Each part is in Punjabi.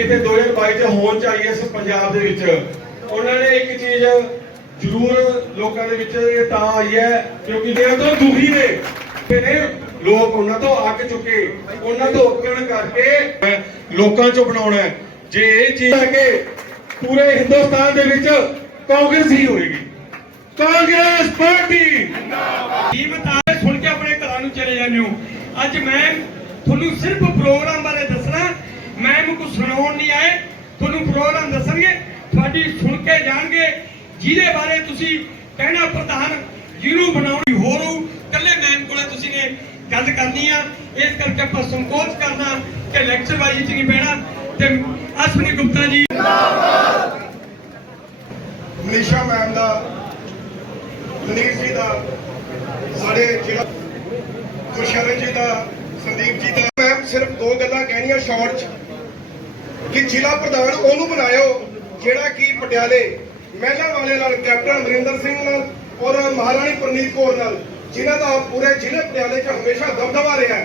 ਇੱਥੇ 2022 ਚ ਹੋਣ ਚਾਹੀਏ ਇਸ ਪੰਜਾਬ ਦੇ ਵਿੱਚ, ਉਹਨਾਂ ਨੇ ਇੱਕ ਚੀਜ਼ ਜ਼ਰੂਰ ਲੋਕਾਂ ਦੇ ਵਿੱਚ ਤਾਂ ਆਈ ਹੈ, ਕਿਉਂਕਿ ਜਿਹੜੇ ਤੋਂ ਦੁਖੀ ਨੇ। ਤੇ ਨੇ ਲੋਕ ਉਹਨਾਂ ਤੋਂ ਅੱਕ ਚੁੱਕੇ, ਉਹਨਾਂ ਤੋਂ ਉੱਕਣ ਕਰਕੇ ਲੋਕਾਂ ਚੋਂ ਬਣਾਉਣਾ ਜੇ ਇਹ ਚੀਜ਼ ਹੈ ਕਿ ਪੂਰੇ ਹਿੰਦੁਸਤਾਨ ਦੇ ਵਿੱਚ ਕਾਂਗਰਸ ਹੀ ਹੋਏਗੀ। ਕਾਂਗਰਸ ਪਾਰਟੀ! ਕੀ ਬਤਾ ਸੁਣ ਕੇ ਆਪਣੇ ਘਰਾਂ ਨੂੰ ਚਲੇ ਜਾਂਦੇ ਹੋ। ਅੱਜ ਮੈਂ ਤੁਹਾਨੂੰ ਸਿਰਫ ਪ੍ਰੋਗਰਾਮ ਬਾਰੇ ਦੱਸਣਾ ਮੈਂ ਸੁਣਾਉਣ ਨਹੀਂ ਆਏ, ਤੁਹਾਨੂੰ ਪ੍ਰੋਗਰਾਮ ਦੱਸਣਗੇ, ਤੁਹਾਡੀ ਸੁਣ ਕੇ ਜਾਣਗੇ। ਜਿਹਦੇ ਬਾਰੇ ਤੁਸੀਂ ਕਹਿਣਾ ਪ੍ਰਧਾਨ ਜਿਹਨੂੰ ਬਣਾਉਣੀ ਹੋਰ ਕੱਲੇ ਮੈਮ ਕੋਲੇ ਤੁਸੀਂ ਨੇ ਗੱਲ ਕਰਨੀ ਆ। ਇਸ ਕਰਕੇ ਆਪਾਂ ਸੰਕੋਚ ਕਰਨਾ ਕਿ ਲੈਕਚਰ ਬਾਜੀ ਚ ਨਹੀਂ ਬਹਿਣਾ। ਤੇ ਅਸ਼ਵਨੀ ਗੁਪਤਾ ਜੀ। ਮਨੀਸ਼ਾ ਮੈਮ ਦਾ, ਮਨੀਸ਼ ਜੀ ਦਾ, ਸਾਡੇ ਜਿਹੜਾ ਗੁਰਸ਼ਰਨ ਜੀ ਦਾ, ਸੰਦੀਪ ਜੀ ਦਾ। ਮੈਮ, ਸਿਰਫ ਦੋ ਗੱਲਾਂ ਕਹਿਣੀਆਂ ਸ਼ਾਰਟ ਚ। ਕਿ ਜ਼ਿਲ੍ਹਾ ਪ੍ਰਧਾਨ ਉਹਨੂੰ ਬਣਾਇਓ ਜਿਹੜਾ ਕਿ ਪਟਿਆਲੇ, ਮਹਿਲਾ ਵਾਲੇ ਨਾਲ, ਕੈਪਟਨ ਅਮਰਿੰਦਰ ਸਿੰਘ ਨਾਲ ਔਰ ਮਹਾਰਾਣੀ ਪ੍ਰਨੀਤ ਕੌਰ ਨਾਲ, ਜਿਨ੍ਹਾਂ ਦਾ ਪੂਰੇ ਜ਼ਿਲ੍ਹੇ ਪਟਿਆਲੇ 'ਚ ਹਮੇਸ਼ਾ ਦਬਦਬਾ ਰਿਹਾ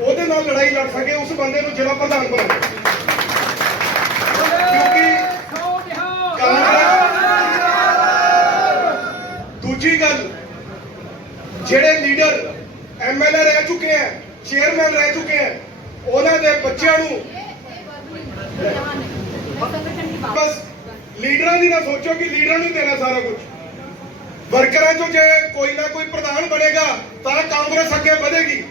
ਉਹਦੇ ਨਾਲ ਲੜਾਈ ਲੜ ਸਕੇ, ਉਸ ਬੰਦੇ ਨੂੰ ਜ਼ਿਲ੍ਹਾ ਪ੍ਰਧਾਨ ਬਣਾਓ ਕਿਉਂਕਿ ਕਾਂਗਰਸ ਦੂਜੀ ਗੱਲ, ਜਿਹੜੇ ਲੀਡਰ ਐਮਐਲਏ ਰਹਿ ਚੁੱਕੇ ਆ ਚੇਅਰਮੈਨ ਰਹਿ ਚੁੱਕੇ ਆ ਉਹਨਾਂ ਦੇ ਬੱਚਿਆਂ ਨੂੰ ਬਸ, ਲੀਡਰਾਂ ਦੀ ਨਾ ਸੋਚੋ ਕਿ ਲੀਡਰਾਂ ਨੂੰ ਦੇਣਾ ਸਾਰਾ ਕੁਝ ਵਰਕਰਾਂ ਚੋਂ ਜੇ ਕੋਈ ਨਾ ਕੋਈ ਪ੍ਰਧਾਨ ਬਣੇਗਾ, ਤਾਂ ਕਾਂਗਰਸ ਅੱਗੇ ਵਧੇਗੀ।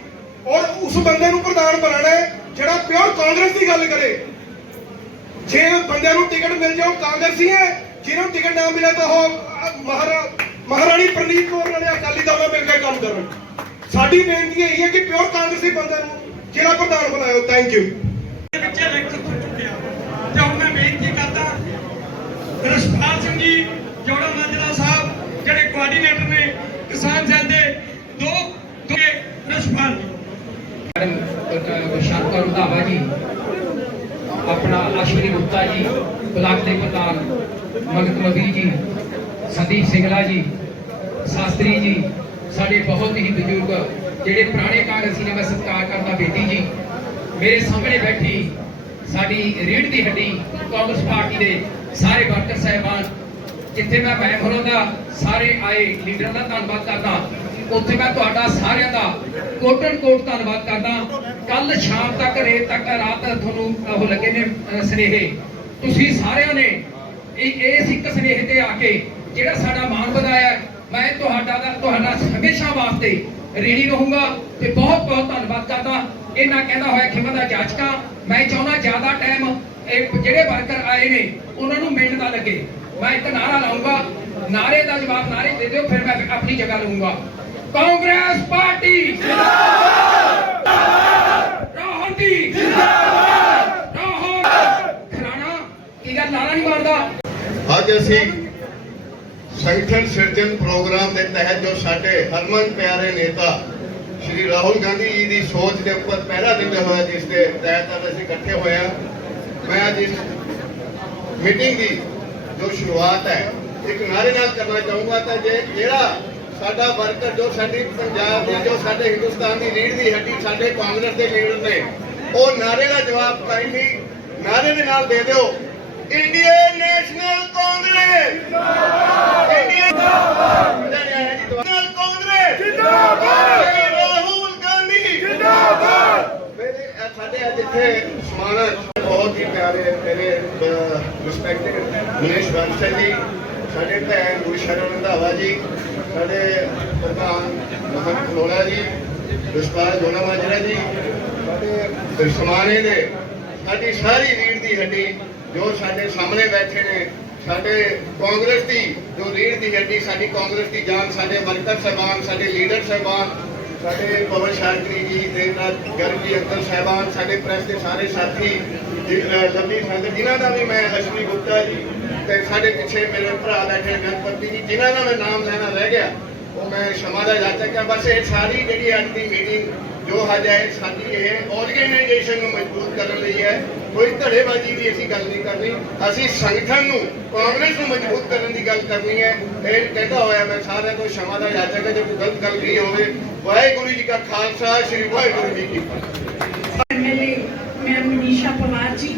ਔਰ ਉਸ ਬੰਦੇ ਨੂੰ ਪ੍ਰਧਾਨ ਬਣਾਉਣਾ ਹੈ, ਜਿਹੜਾ ਪਿਓਰ ਕਾਂਗਰਸ ਦੀ ਗੱਲ ਕਰੇ। ਜੇ ਬੰਦਿਆਂ ਨੂੰ ਟਿਕਟ ਮਿਲ ਜਾਓ ਕਾਂਗਰਸੀ ਹੈ ਜਿਹਨੂੰ ਟਿਕਟ ਨਾ ਮਿਲੇ ਤਾਂ ਉਹ ਮਹਾਰਾ, ਮਹਾਰਾਣੀ ਪ੍ਰਨੀਤ ਕੌਰ ਨਾਲ ਅਕਾਲੀ ਦਲ ਨਾਲ ਮਿਲ ਕੇ ਕੰਮ ਕਰਨ। ਸਾਡੀ ਬੇਨਤੀ ਇਹ ਹੈ ਕਿ ਪਿਓਰ ਕਾਂਗਰਸੀ ਬੰਦੇ ਨੂੰ, ਜਿਹੜਾ ਪ੍ਰਧਾਨ ਬਣਾਇਓ ਥੈਂਕ ਯੂ ਦੇ ਵਿੱਚ ਲੈਕਚਰ ਸੁਣ ਚੁੱਕੇ ਆ ਤੇ ਹੁਣ ਮੈਂ ਬੇਨਤੀ ਕਰਦਾ ਰਸਪਾਲ ਸਿੰਘ ਜੀ, ਜੋੜਾ ਮਾਜਰਾ ਸਾਹਿਬ, ਜਿਹੜੇ ਕੋਆਰਡੀਨੇਟਰ ਨੇ ਕਿਸਾਨ ਸੈੱਲ ਦੇ, ਦੋ ਦੋ ਰਸਪਾਲ ਜੀ। ਮੈਡਮ ਰੰਧਾਵਾ ਜੀ, ਆਪਣਾ ਅਸ਼ਵਨੀ ਗੁਪਤਾ ਜੀ, ਬਲਾਕ ਦੇ ਪ੍ਰਧਾਨ ਮਗਤ ਮਵੀ ਜੀ, ਸੰਦੀਪ ਸਿੰਘਲਾ ਜੀ, ਸ਼ਾਸਤਰੀ ਜੀ, ਸਾਡੇ ਬਹੁਤ ਹੀ ਬਜ਼ੁਰਗ, ਜਿਹੜੇ ਪੁਰਾਣੇ ਕਾਂਗਰਸੀ ਨੇ, ਮੈਂ ਸਤਿਕਾਰ ਕਰਦਾ ਬੇਟੀ ਜੀ, ਮੇਰੇ ਸਾਹਮਣੇ ਬੈਠੀ ਸਾਡੀ ਰੀੜ ਦੀ ਹੱਡੀ ਕਾਂਗਰਸ ਪਾਰਟੀ ਦੇ ਸਾਰੇ ਵਰਕਰ ਸਹਿਬਾਨ ਜਿੱਥੇ ਮੈਂ ਮੈਂ ਹੋਰਾਂ ਸਾਰੇ ਆਏ ਲੀਡਰਾਂ ਦਾ ਧੰਨਵਾਦ ਕਰਦਾ ਉੱਥੇ ਮੈਂ ਤੁਹਾਡਾ ਸਾਰਿਆਂ ਦਾ ਕੋਟਨ ਕੋਟ ਧੰਨਵਾਦ ਕਰਦਾ। ਕੱਲ ਸ਼ਾਮ ਤੱਕ ਰੇਤ ਤੱਕ ਰਾਤ ਤੁਹਾਨੂੰ ਉਹ ਲੱਗੇ ਨੇ ਅਹ, ਤੁਸੀਂ ਸਾਰਿਆਂ ਨੇ ਇਹ ਇਸ ਇੱਕ ਸੁਨੇਹੇ ਤੇ ਆ ਕੇ ਜਿਹੜਾ ਸਾਡਾ ਮਾਣ ਵਧਾਇਆ ਮੈਂ ਤੁਹਾਡਾ ਦਾ ਤੁਹਾਡਾ ਹਮੇਸ਼ਾ ਵਾਸਤੇ ਰੇੜੀ ਰਹੂੰਗਾ ਤੇ ਬਹੁਤ ਬਹੁਤ ਧੰਨਵਾਦ ਕਰਦਾ। ਇਹਨਾਂ ਕਹਿੰਦਾ ਹੋਇਆ ਖਿਮਾ ਦਾ ਜਾਚਕਾ ਮੈਂ ਚਾਹੁੰਦਾ ਜ਼ਿਆਦਾ ਟਾਈਮ ਇਹ ਜਿਹੜੇ ਵਰਕਰ ਆਏ ਨੇ, ਉਹਨਾਂ ਨੂੰ ਮਿਲਣ ਦਾ ਲੱਗੇ। ਮੈਂ ਇੱਕ ਨਾਰਾ ਲਾਉਂਗਾ ਨਾਰੇ ਦਾ ਜਵਾਬ ਨਾਰੇ ਦੇ ਦਿਓ, ਫਿਰ ਮੈਂ ਆਪਣੀ ਜਗ੍ਹਾ ਲਵਾਂਗਾ ਕਾਂਗਰਸ ਪਾਰਟੀ ਜਿੰਦਾਬਾਦ। ਰਾਹੁਲ ਜੀ ਜਿੰਦਾਬਾਦ। ਰਾਹੁਲ ਖਰਾਣਾ ਕੀ ਗੱਲ ਨਾਰਾ ਨਹੀਂ ਮਾਰਦਾ? ਅੱਜ ਅਸੀਂ ਸੰਗਠਨ ਸਿਰਜਣ ਪ੍ਰੋਗਰਾਮ ਦੇ ਤਹਿਤ ਜੋ ਸਾਡੇ ਹਰਮਨ ਪਿਆਰੇ ਨੇਤਾ ਸ਼੍ਰੀ ਰਾਹੁਲ ਗਾਂਧੀ ਜੀ ਦੀ ਸੋਚ ਦੇ ਉੱਪਰ ਪਹਿਰਾ ਦਿੰਦੇ ਹੋਏ ਜਿਸ ਦੇ ਤਹਿਤ ਅਸੀਂ ਇਕੱਠੇ ਹੋਏ ਹਾਂ ਮੈਂ ਅੱਜ ਇਸ ਮੀਟਿੰਗ ਦੀ ਜੋ ਸ਼ੁਰੂਆਤ ਹੈ ਇੱਕ ਨਾਰੇ ਨਾਲ ਕਰਨਾ ਚਾਹੂੰਗਾ ਤਾਂ ਜੇ ਜਿਹੜਾ ਸਾਡਾ ਵਰਕਰ ਜੋ ਸਾਡੀ ਪੰਜਾਬ ਦੀ ਜੋ ਸਾਡੇ ਹਿੰਦੁਸਤਾਨ ਦੀ ਰੀੜ ਦੀ ਹੱਡੀ ਸਾਡੇ ਕਾਂਗਰਸ ਦੇ ਲੀਡਰ ਨੇ ਉਹ ਨਾਰੇ ਦਾ ਜਵਾਬ ਕਾਇਮੀ ਨਾਰੇ ਦੇ ਨਾਲ ਦੇ ਦਿਓ। Indian national Congress Indian national Congress ਜਿੰਦਾਬਾਦ! ਰਾਹੁਲ ਗਾਂਧੀ! ਜਿੰਦਾਬਾਦ! ਮੇਰੇ ਸਾਡੇ ਅੱਜ ਇੱਥੇ ਸਮਾਨਕ ਬਹੁਤ ਹੀ ਪਿਆਰੇ ਮੇਰੇ ਰਿਸਪੈਕਟਡ ਮਨੀਸ਼ ਬਾਂਸਲ ਜੀ, ਸਾਡੇ ਭੈਣ ਗੁਰਸ਼ਰਨ ਰੰਧਾਵਾ ਜੀ, ਸਾਡੇ ਪ੍ਰਧਾਨ ਮਹੰਤ ਖਲੋਲਾ ਜੀ ਰਿਸ਼ਪਾਲ ਜੋਨਾ ਮਾਜਰਾ ਜੀ, ਸਾਡੇ ਸਮਾਨੇ ਦੇ ਸਾਡੀ ਸਾਰੀ ਰੀੜ ਦੀ ਹੱਡੀ ਜੋ ਸਾਡੇ ਸਾਹਮਣੇ ਬੈਠੇ ਨੇ, ਸਾਡੇ ਕਾਂਗਰਸ ਦੀ ਜੋ ਰੀੜ ਦੀ ਹੱਡੀ, ਸਾਡੀ ਕਾਂਗਰਸ ਦੀ ਜਾਨ, ਸਾਡੇ ਵਰਕਰ ਸਹਿਬਾਨ, ਸਾਡੇ ਲੀਡਰ ਸਹਿਬਾਨ, ਸਾਡੇ ਪਵਨ ਸ਼ਾਸਤਰੀ ਜੀ, ਦੇਵਨਾਥ ਗਰਗ ਜੀ ਅੰਕਲ ਸਾਹਿਬਾਨ, ਸਾਡੇ ਪ੍ਰੈਸ ਦੇ ਸਾਰੇ ਸਾਥੀ ਲੰਬੀ ਸੰਗਤ, ਜਿਨ੍ਹਾਂ ਦਾ ਵੀ ਮੈਂ ਅਸ਼ਵਨੀ ਗੁਪਤਾ ਜੀ ਤੇ ਸਾਡੇ ਪਿੱਛੇ ਮੇਰੇ ਭਰਾ ਬੈਠੇ ਗਣਪਤੀ ਜੀ, ਜਿਨ੍ਹਾਂ ਦਾ ਮੈਂ ਨਾਮ ਲੈਣਾ ਰਹਿ ਗਿਆ, ਉਹ ਮੈਂ ਸ਼ਮਾ ਦਾ ਜਾਚਕ ਕਿ ਬਸ ਇਹ ਸਾਰੀ ਜਿਹੜੀ ਅੱਜ ਦੀ ਮੀਟਿੰਗ ਜੋ ਅੱਜ ਹੈ, ਸਾਡੀ ਇਹ ਆਰਗੇਨਾਈਜੇਸ਼ਨ ਨੂੰ ਮਜ਼ਬੂਤ ਕਰਨ ਲਈ ਹੈ। ਕੋਈ ਧੜੇਬਾਜ਼ੀ ਦੀ ਅਸੀਂ ਗੱਲ ਨਹੀਂ ਕਰਨੀ। ਅਸੀਂ ਸੰਗਠਨ ਨੂੰ, ਕਾਂਗਰਸ ਨੂੰ ਮਜ਼ਬੂਤ ਕਰਨ ਦੀ ਗੱਲ ਕਰਨੀ ਹੈ। ਇਹ ਕਹਿੰਦਾ ਹੋਇਆ ਮੈਂ ਸਾਰਿਆਂ ਤੋਂ ਸ਼ਮਾ ਦਾ ਜਾਚਕ ਹੈ, ਜੇ ਕੋਈ ਗਲਤ ਗੱਲ ਕਹੀ ਹੋਵੇ, ਵਾਹਿਗੁਰੂ ਜੀ ਕਾ ਖਾਲਸਾ, ਸ੍ਰੀ ਵਾਹਿਗੁਰੂ ਜੀ ਕੀ ਫਤਿਹ। ਐਮਐਲਏ ਮਨੀਸ਼ਾ ਪਵਾਰ ਜੀ।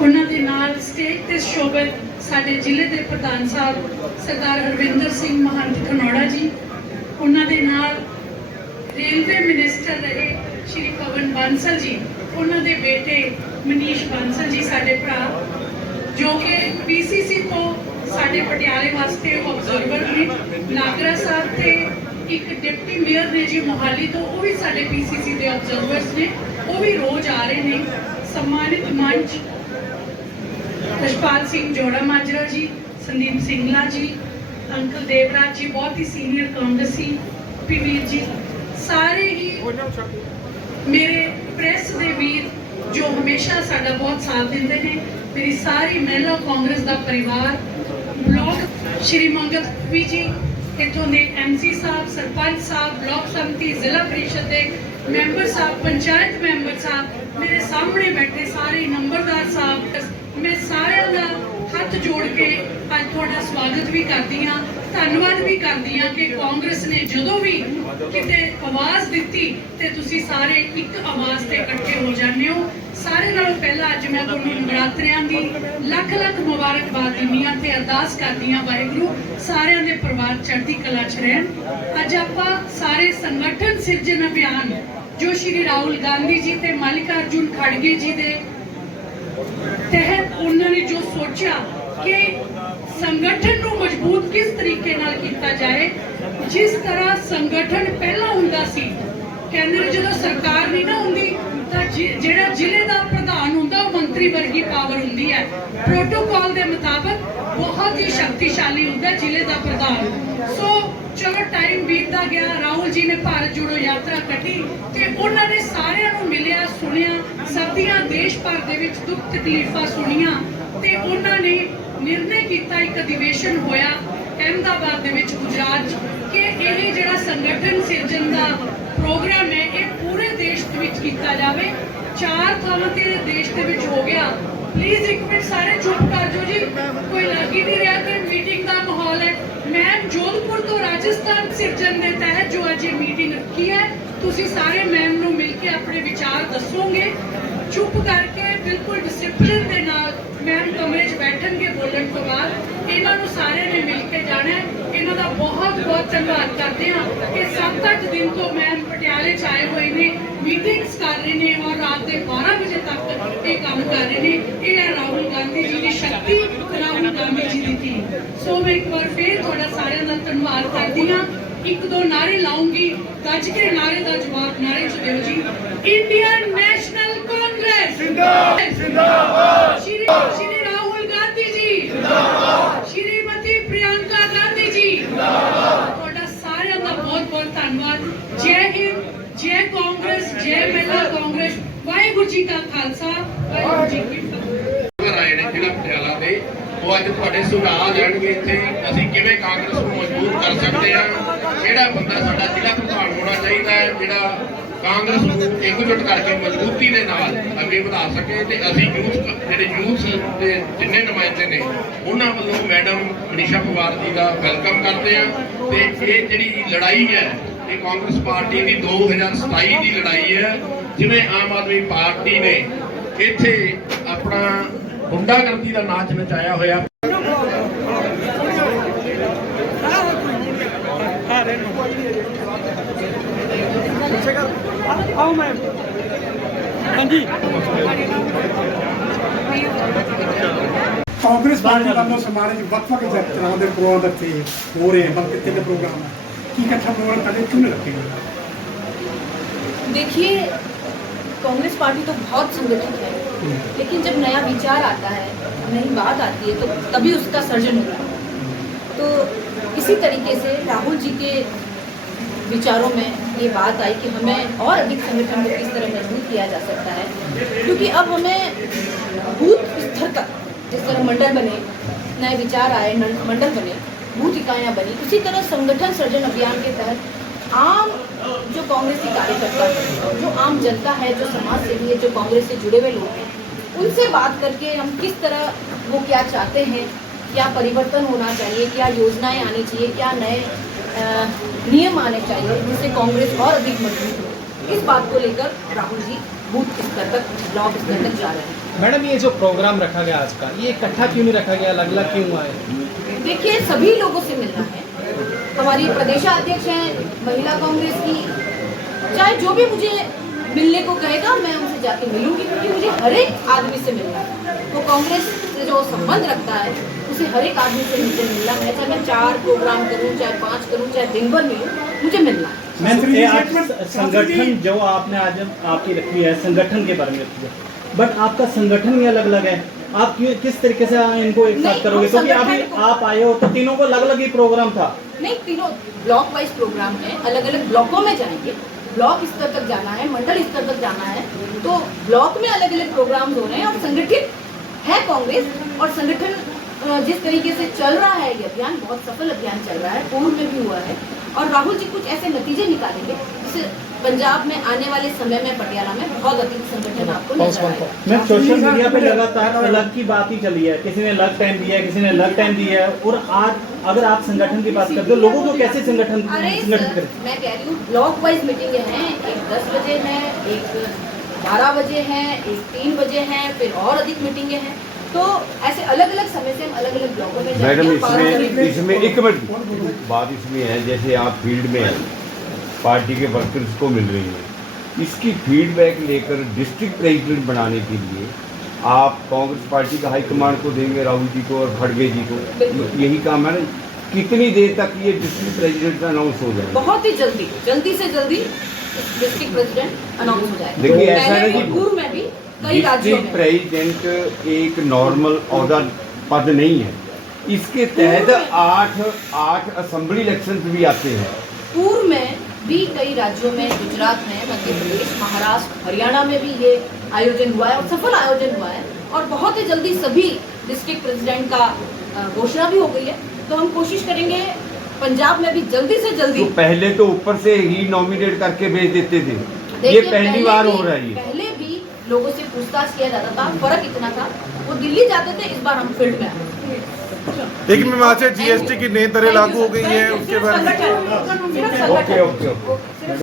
ਉਹਨਾਂ ਦੇ ਨਾਲ ਸਟੇਜ ਤੇ ਸ਼ੋਭਤ ਸਾਡੇ ਜ਼ਿਲ੍ਹੇ ਦੇ ਪ੍ਰਧਾਨ ਸਾਹਿਬ ਸਰਦਾਰ ਹਰਵਿੰਦਰ ਸਿੰਘ ਮਹੰਤ ਖਨੌੜਾ ਜੀ। ਉਹਨਾਂ ਦੇ ਨਾਲ ਰੇਲਵੇ ਮਿਨਿਸਟਰ ਰਹੇ ਸ਼੍ਰੀ ਪਵਨ ਬਾਂਸਲ ਜੀ। ਉਹਨਾਂ ਦੇ ਬੇਟੇ ਮਨੀਸ਼ ਬਾਂਸਲ ਜੀ, ਸਾਡੇ ਭਰਾ, ਜੋ ਕਿ ਪੀਸੀਸੀ ਤੋਂ ਸਾਡੇ ਪਟਿਆਲੇ ਵਾਸਤੇ ਆਬਜ਼ਰਵਰ ਨੇ। ਨਾਗਰਾ ਸਾਹਿਬ ਤੇ ਇੱਕ ਡਿਪਟੀ ਮੇਅਰ ਨੇ ਜੀ, ਮੋਹਾਲੀ ਤੋਂ, ਉਹ ਵੀ ਸਾਡੇ ਪੀਸੀਸੀ ਦੇ ਆਬਜ਼ਰਵਰਸ ਨੇ। ਉਹ ਵੀ ਰੋਜ਼ ਆ ਰਹੇ ਨੇ। ਸਨਮਾਨਿਤ ਮੰਚ ਰਸ਼ਪਾਲ ਸਿੰਘ ਜੋੜਾ ਮਾਜਰਾ ਜੀ, ਸੰਦੀਪ ਸਿੰਘਲਾ ਜੀ, ਅੰਕਲ ਦੇਵਰਾਜ ਜੀ, ਬਹੁਤ ਹੀ ਸੀਨੀਅਰ ਕਾਂਗਰਸੀ ਪੀਵੀਰ ਜੀ, ਸਾਰੇ ਹੀ ਮੇਰੇ ਪ੍ਰੈਸ ਦੇ ਵੀਰ ਜੋ ਹਮੇਸ਼ਾ ਸਾਡਾ ਬਹੁਤ ਸਾਥ ਦਿੰਦੇ ਨੇ। ਮੇਰੀ ਸਾਰੀ ਮਹਿਲਾ ਕਾਂਗਰਸ ਦਾ ਪਰਿਵਾਰ, ਬਲਾਕ ਸ਼੍ਰੀ ਮੰਗਤ ਵੀ ਜੀ, ਇੱਥੋਂ ਦੇ ਐਮਸੀ ਸਾਹਿਬ, ਸਰਪੰਚ ਸਾਹਿਬ, ਬਲਾਕ ਸੰਮਤੀ, ਜ਼ਿਲ੍ਹਾ ਪ੍ਰੀਸ਼ਦ ਦੇ ਮੈਂਬਰ ਸਾਹਿਬ, ਪੰਚਾਇਤ ਮੈਂਬਰ ਸਾਹਿਬ, ਮੇਰੇ ਸਾਹਮਣੇ ਬੈਠੇ ਸਾਰੇ ਨੰਬਰਦਾਰ ਸਾਹਿਬ, ਮੈਂ ਸਾਰਿਆਂ ਦਾ ਹੱਥ ਜੋੜ ਕੇ ਅੱਜ ਤੁਹਾਡਾ ਸਵਾਗਤ ਵੀ ਕਰਦੀ ਹਾਂ, ਧੰਨਵਾਦ ਵੀ ਕਰਦੀ ਹਾਂ ਕਿ ਕਾਂਗਰਸ ਨੇ ਜਦੋਂ ਵੀ ਕਿਤੇ ਆਵਾਜ਼ ਦਿੱਤੀ ਤੇ ਤੁਸੀਂ ਸਾਰੇ ਇੱਕ ਆਵਾਜ਼ ਤੇ ਇਕੱਠੇ ਹੋ ਜਾਂਦੇ ਹੋ। ਸਾਰੇ ਨਾਲੋਂ ਪਹਿਲਾਂ ਅੱਜ ਮੈਂ ਤੁਹਾਨੂੰ ਨਵਰਾਤਰਿਆਂ ਦੀ ਲੱਖ ਲੱਖ ਮੁਬਾਰਕਬਾਦ ਦਿੰਦੀ ਹਾਂ ਤੇ ਅਰਦਾਸ ਕਰਦੀ ਹਾਂ ਵਾਹਿਗੁਰੂ, ਸਾਰਿਆਂ ਦੇ ਪਰਿਵਾਰ ਚੜ੍ਹਦੀ ਕਲਾ 'ਚ ਰਹਿਣ। ਅੱਜ ਆਪਾਂ ਸਾਰੇ ਸੰਗਠਨ ਸਿਰਜਣ ਅਭਿਆਨ ਜੋ ਸ਼੍ਰੀ ਰਾਹੁਲ ਗਾਂਧੀ ਜੀ ਤੇ ਮਲਿਕਾ ਅਰਜੁਨ ਖੜਗੇ ਜੀ ਦੇ ਤਹਿਤ ਉਹਨਾਂ ਨੇ ਜੋ ਸੋਚਿਆ ਕਿ ਸੰਗਠਨ ਨੂੰ ਮਜ਼ਬੂਤ ਕਿਸ ਤਰੀਕੇ ਨਾਲ ਕੀਤਾ ਜਾਏ, ਜਿਸ ਤਰ੍ਹਾਂ ਸੰਗਠਨ ਪਹਿਲਾਂ ਹੁੰਦਾ ਸੀ, ਕਹਿੰਦੇ ਜਦੋਂ ਸਰਕਾਰ ਨਹੀਂ ਨਾ ਹੁੰਦੀ, ਤਾਂ ਜਿਹੜਾ ਜ਼ਿਲ੍ਹੇ ਦਾ ਪ੍ਰਧਾਨ ਹੁੰਦਾ, ਉਹ ਮੰਤਰੀ ਵਰਗੀ ਪਾਵਰ ਹੁੰਦੀ ਹੈ। ਪ੍ਰੋਟੋਕਾਲ ਦੇ ਮੁਤਾਬਕ ਬਹੁਤ ਹੀ ਸ਼ਕਤੀਸ਼ਾਲੀ ਹੁੰਦਾ ਜ਼ਿਲ੍ਹੇ ਦਾ ਪ੍ਰਧਾਨ। ਸੋ ਚਲੋ ਟਾਈਮ ਬੀਤਦਾ ਗਿਆ ਜੀ ਨੇ ਭਾਰਤ ਜੋੜੋ ਯਾਤਰਾ ਕੱਢੀ ਤੇ ਉਹਨਾਂ ਨੇ ਸਾਰਿਆਂ ਨੂੰ ਮਿਲਿਆ, ਸੁਣਿਆ ਸਭ ਦੇਸ਼ ਭਰ ਦੇ ਵਿੱਚ ਦੁੱਖ ਤਕਲੀਫਾਂ ਸੁਣੀਆਂ ਤੇ ਉਹਨਾਂ ਨੇ ਨਿਰਣੇ ਕੀਤਾ ਇੱਕ ਅਧਿਵੇਸ਼ਨ ਹੋਇਆ ਅਹਿਮਦਾਬਾਦ ਦੇ ਵਿੱਚ ਗੁਜਰਾਤ ਕਿ ਇਹ ਜਿਹੜਾ ਸੰਗਠਨ ਸਿਰਜਣ ਦਾ ਪ੍ਰੋਗਰਾਮ ਹੈ, ਇਹ ਪੂਰੇ ਦੇਸ਼ ਦੇ ਵਿੱਚ ਕੀਤਾ ਜਾਵੇ। ਚਾਰ ਥਾਵਾਂ ਤੇ ਦੇਸ਼ ਦੇ ਵਿੱਚ ਹੋ ਗਿਆ। ਪਲੀਜ਼ ਇੱਕ ਮਿੰਟ ਸਾਰੇ ਚੁੱਪ ਕਰ ਜਾਓ ਜੀ। ਕੋਈ ਲੱਗ ਹੀ ਨਹੀਂ ਰਿਹਾ ਕਿ ਮੀਟਿੰਗ ਦਾ ਮਾਹੌਲ ਹੈ। ਮੈਂ ਜੋਧਪੁਰ ਤੋਂ ਰਾਜਸਥਾਨ ਸਿਰਜਣ ਦੇ ਤਹਿਤ ਜੋ ਅੱਜ ਇਹ ਮੀਟਿੰਗ ਰੱਖੀ ਹੈ ਤੁਸੀਂ ਸਾਰੇ ਮੈਮ ਨੂੰ ਮਿਲ ਕੇ ਆਪਣੇ ਵਿਚਾਰ ਦੱਸੋਗੇ। ਚੁੱਪ ਕਰਕੇ ਬਿਲਕੁਲ ਡਿਸਪਲਿਨ ਦੇ ਨਾਲ ਮੈਮ ਕਮਰੇ 'ਚ ਬੈਠਣਗੇ ਬੋਲਣ ਤੋਂ ਬਾਅਦ, ਇਹਨਾਂ ਨੂੰ ਸਾਰਿਆਂ ਨੇ ਮਿਲ ਕੇ ਜਾਣਾ ਇਹਨਾਂ ਦਾ ਬਹੁਤ ਬਹੁਤ ਧੰਨਵਾਦ ਕਰਦੇ ਹਾਂ ਕਿ 7-8 ਦਿਨ ਤੋਂ ਮੈਮ ਪਟਿਆਲੇ 'ਚ ਆਏ ਹੋਏ ਨੇ ਮੀਟਿੰਗਸ ਕਰ ਰਹੇ ਨੇ ਔਰ ਰਾਤ ਦੇ 12 ਵਜੇ ਤੱਕ ਇਹ ਕੰਮ ਕਰ ਰਹੇ ਨੇ। ਇਹ ਹੈ ਰਾਹੁਲ ਗਾਂਧੀ ਜੀ ਦੀ ਸ਼ਕਤੀ, ਰਾਹੁਲ ਗਾਂਧੀ ਜੀ ਦੀ ਟੀਮ ਸੋ ਮੈਂ ਇੱਕ ਵਾਰ ਫੇਰ ਤੁਹਾਡਾ ਸਾਰਿਆਂ ਦਾ ਧੰਨਵਾਦ ਕਰਦੀ ਹਾਂ। ਇੱਕ ਦੋ ਨਾਰੇ ਲਾਉਂਗੀ। ਗੱਜ ਕੇ ਨਾਰੇ ਦਾ ਜਵਾਬ ਨਾਰੇ ਚ ਦਿਓ ਜੀ। Indian national Congress. ਜਿੰਦਾਬਾਦ ਜਿੰਦਾਬਾਦ। ਸ਼੍ਰੀ ਸ਼੍ਰੀ ਰਾਹੁਲ ਗਾਂਧੀ ਜੀ। ਜਿੰਦਾਬਾਦ। ਸ਼੍ਰੀਮਤੀ ਪ੍ਰਿਯੰਕਾ ਗਾਂਧੀ ਜੀ। ਜਿੰਦਾਬਾਦ। ਤੁਹਾਡਾ ਸਾਰਿਆਂ ਦਾ ਬਹੁਤ ਬਹੁਤ ਧੰਨਵਾਦ। ਜੈ ਹਿੰਦ ਜੈ ਕਾਂਗਰਸ ਜੈ ਮਹਿਲਾ ਕਾਂਗਰਸ। ਵਾਹਿਗੁਰੂ ਜੀ ਕਾ ਖਾਲਸਾ ਵਾਹਿਗੁਰੂ ਜੀ ਕੀ ਫਤਿਹ। ਨੇ ਜ਼ਿਲ੍ਹਾ ਪਟਿਆਲਾ ਦੇ। ਉਹ ਅੱਜ ਤੁਹਾਡੇ ਸੁਝਾਅ ਦੇਣਗੇ ਇੱਥੇ। ਅਸੀਂ ਕਿਵੇਂ ਕਾਂਗਰਸ ਨੂੰ ਮਜ਼ਬੂਤ ਕਰ ਸਕਦੇ ਹਾਂ ਕਿਹੜਾ ਬੰਦਾ ਸਾਡਾ ਜ਼ਿਲ੍ਹਾ ਪ੍ਰਧਾਨ ਹੋਣਾ ਚਾਹੀਦਾ ਹੈ ਜਿਹੜਾ ਕਾਂਗਰਸ ਨੂੰ ਇਕਜੁੱਟ ਕਰਕੇ ਮਜ਼ਬੂਤੀ ਦੇ ਨਾਲ ਅੱਗੇ ਵਧਾ ਸਕੇ ਤੇ ਅਸੀਂ ਯੂਥ ਜਿਹੜੇ ਯੂਥ ਦੇ ਜਿੰਨੇ ਨੁਮਾਇੰਦੇ ਨੇ, ਉਹਨਾਂ ਵੱਲੋਂ ਮੈਡਮ ਮਨੀਸ਼ਾ ਪਵਾਰ ਜੀ ਦਾ ਵੈਲਕਮ ਕਰਦੇ ਹਾਂ ਤੇ ਇਹ ਜਿਹੜੀ ਲੜਾਈ ਹੈ, ਇਹ ਕਾਂਗਰਸ ਪਾਰਟੀ ਦੀ 2027 ਦੀ ਲੜਾਈ ਹੈ, ਜਿਵੇਂ ਆਮ ਆਦਮੀ ਪਾਰਟੀ ਨੇ ਇੱਥੇ ਆਪਣਾ ਗੁੰਡਾਗਰਦੀ ਦਾ ਨਾਚ ਨਚਾਇਆ ਹੋਇਆ। मैम हाँ जी। कांग्रेस पार्टी प्रोग्राम रखे हो रहे हैं बल्कि प्रोग्राम है। प्रोग्राम पहले क्यों नहीं रखे देखिए कांग्रेस पार्टी तो बहुत संगठित है लेकिन जब नया विचार आता है नई बात आती है तो तभी उसका सर्जन होता है तो इसी तरीके से राहुल जी के विचारों में ये बात आई कि हमें और अधिक संगठन को किस तरह मज़बूत किया जा सकता है। क्योंकि अब हमें बूथ स्तर तक, जिस तरह मंडल बने, नए विचार आए मंडल बने बूथ इकाइयाँ बनी, उसी तरह संगठन सृजन अभियान के तहत आम जो कांग्रेस कार्यकर्ता हैं, जो आम जनता है, जो समाज सेवी है, जो कांग्रेस से जुड़े हुए लोग हैं, उनसे बात करके हम किस तरह वो क्या चाहते हैं, क्या परिवर्तन होना चाहिए, क्या योजनाएँ आनी चाहिए, क्या नए नियम आने चाहिए जिससे कांग्रेस और अधिक मज़बूत हो। इस बात को लेकर राहुल जी बूथ स्तर तक ब्लॉक स्तर तक जा रहे हैं। मैडम ये जो प्रोग्राम रखा गया आज का ये इकट्ठा क्यों नहीं रखा गया? अलग अलग क्यों हुआ है? देखिए सभी लोगों से मिलना है। हमारी प्रदेशाध्यक्ष हैं महिला कांग्रेस की। चाहे जो भी मुझे मिलने को कहेगा मैं उनसे जाके मिलूँगी क्योंकि मुझे हर एक आदमी से मिलना है। तो कांग्रेस से जो संबंध रखता है उसे हर एक आदमी से मुझे मिलना है चाहे मैं चार प्रोग्राम करूँ चाहे पाँच करूँ चाहे दिन भर मिलूं मुझे मिलना है। संगठन जी। आपने आज आपकी रखी है संगठन के बारे में रखी है। बट आपका संगठन ही अलग अलग है। आप किस तरीके से इनको एक साथ करोगे? क्योंकि अभी आप आए हो तो तीनों को अलग अलग ही प्रोग्राम था। नहीं तीनों ब्लॉक वाइज प्रोग्राम है अलग अलग ब्लॉकों में जाएँगे। ब्लॉक स्तर तक जाना है मंडल स्तर तक जाना है। तो ब्लॉक में अलग अलग प्रोग्राम हो रहे हैं और संगठित है कांग्रेस और संगठन जिस तरीके से चल रहा है ये अभियान बहुत सफल अभियान चल रहा है पूर्व में भी हुआ है। और राहुल जी कुछ ऐसे नतीजे निकालेंगे जिससे पंजाब में आने वाले समय में पटियाला में बहुत अधिक संगठन आपको सोशल मीडिया पे लगातार अलग की बात ही चली है। किसी ने अलग टाइम दिया है किसी ने अलग टाइम दिया है। और आज अगर आप संगठन की बात करते हो लोगों को कैसे संगठन सर, करें? मैं कह रही हूँ ब्लॉक वाइज मीटिंगें हैं। एक दस बजे है एक बारह बजे है एक तीन बजे है फिर और अधिक मीटिंगें हैं। तो ऐसे अलग अलग समय से हम अलग अलग ब्लॉकों में मैडम इसमें इसमें एक मिनट। बात इसमें है जैसे आप फ़ील्ड में हैं पार्टी के वर्कर्स को मिल रही है। इसकी फीडबैक लेकर डिस्ट्रिक्ट प्रेसिडेंट बनाने के लिए आप कांग्रेस पार्टी का हाईकमांड को देंगे राहुल जी को और खड़गे जी को। यही काम है ना? कितनी देर तक ये डिस्ट्रिक्ट प्रेसिडेंट अनाउंस हो जाए बहुत ही जल्दी जल्दी से जल्दी डिस्ट्रिक्ट प्रेसिडेंट अनाउंस हो जाएगा। देखिए, ऐसा कि- पूर्व में भी डिस्ट्रिक्ट में। प्रेसिडेंट एक नॉर्मल औहदा पद नहीं है। इसके तहत आठ आठ असेंबली इलेक्शन भी आते हैं। पूर्व में भी कई राज्यों में गुजरात में मध्य प्रदेश महाराष्ट्र हरियाणा में भी ये आयोजन हुआ है और सफल आयोजन हुआ है और बहुत ही जल्दी सभी डिस्ट्रिक्ट प्रेसिडेंट का घोषणा भी हो गई है। तो हम कोशिश करेंगे पंजाब में भी जल्दी से जल्दी तो पहले तो ऊपर से ही नॉमिनेट करके भेज देते थे। ये पहली बार हो रहा है पहले लोगों से पूछताछ किया जाता था फ़र्क इतना था वो दिल्ली जाते थे इस बार हम फ़ील्ड में आए। एक में जीएसटी की नई दरें लागू हो गई है उसके बारे में ओके ओके